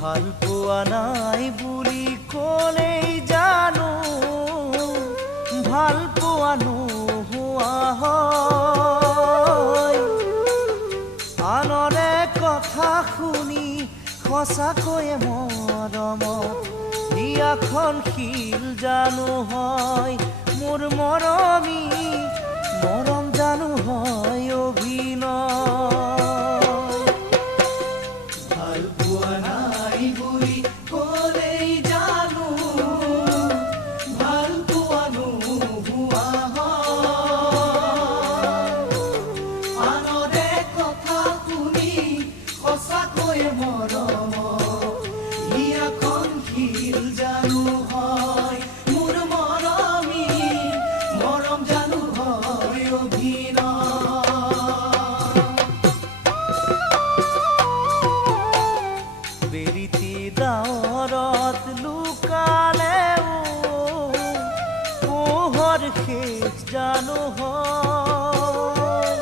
ভাল পোৱা নাই বুলি ক'লেই জানো ভাল পোৱা নোহোৱা হয়। আনৰে কথা শুনি সঁচাকৈয়ে মৰমত দিয়াখন শিল জানো হয়। মোৰ মৰমী মৰম জানো হয় অভিনয়। ডাৱৰত লুকালেও পোহৰ শেষ জানো হয়।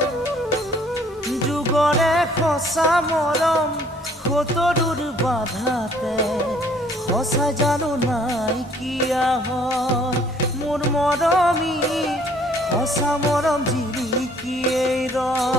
যুগৰে সঁচা মৰম সতৰুৰ বাধাতে সঁচা জানো নাইকিয়া হয়। মোৰ মৰমী সঁচা মৰম জিলিকিয়েই ৰয়।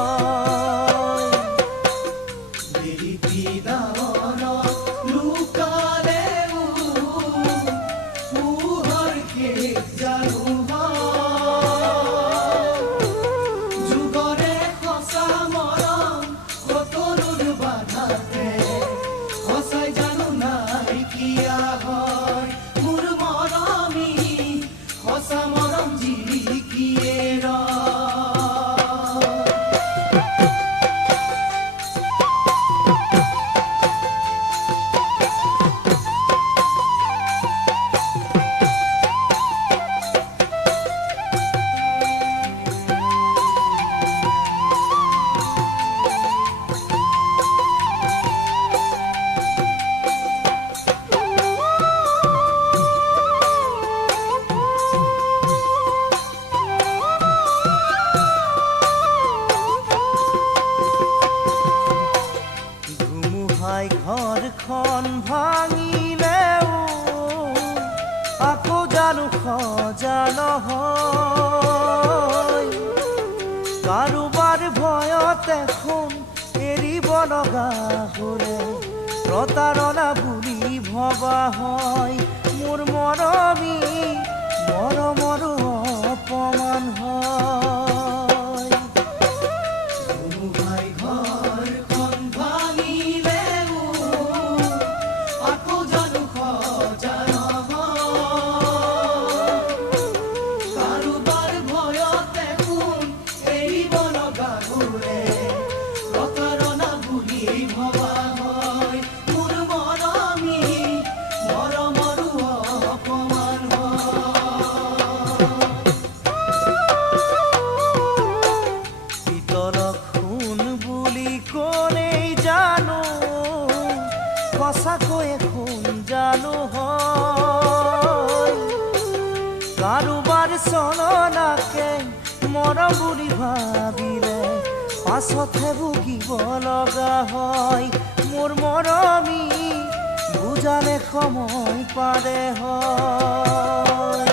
ঘৰখন ভাঙিলেও আকৌ জানো সজা নহয়। কাৰোবাৰ ভয়ত এখন এৰিব লগা হ'লে প্ৰতাৰণা বুলি ভবা হয়। মোৰ মৰমী মৰমৰো অপমান হয়। সঁচাকৈয়ে খুন জানো হয়। কাৰোবাৰ চলনাকে মৰম বুলি ভাবিলে পাছতহে ভুগিব লগা হয়। মোৰ মৰমী বুজালে সময় পাৰে হয়।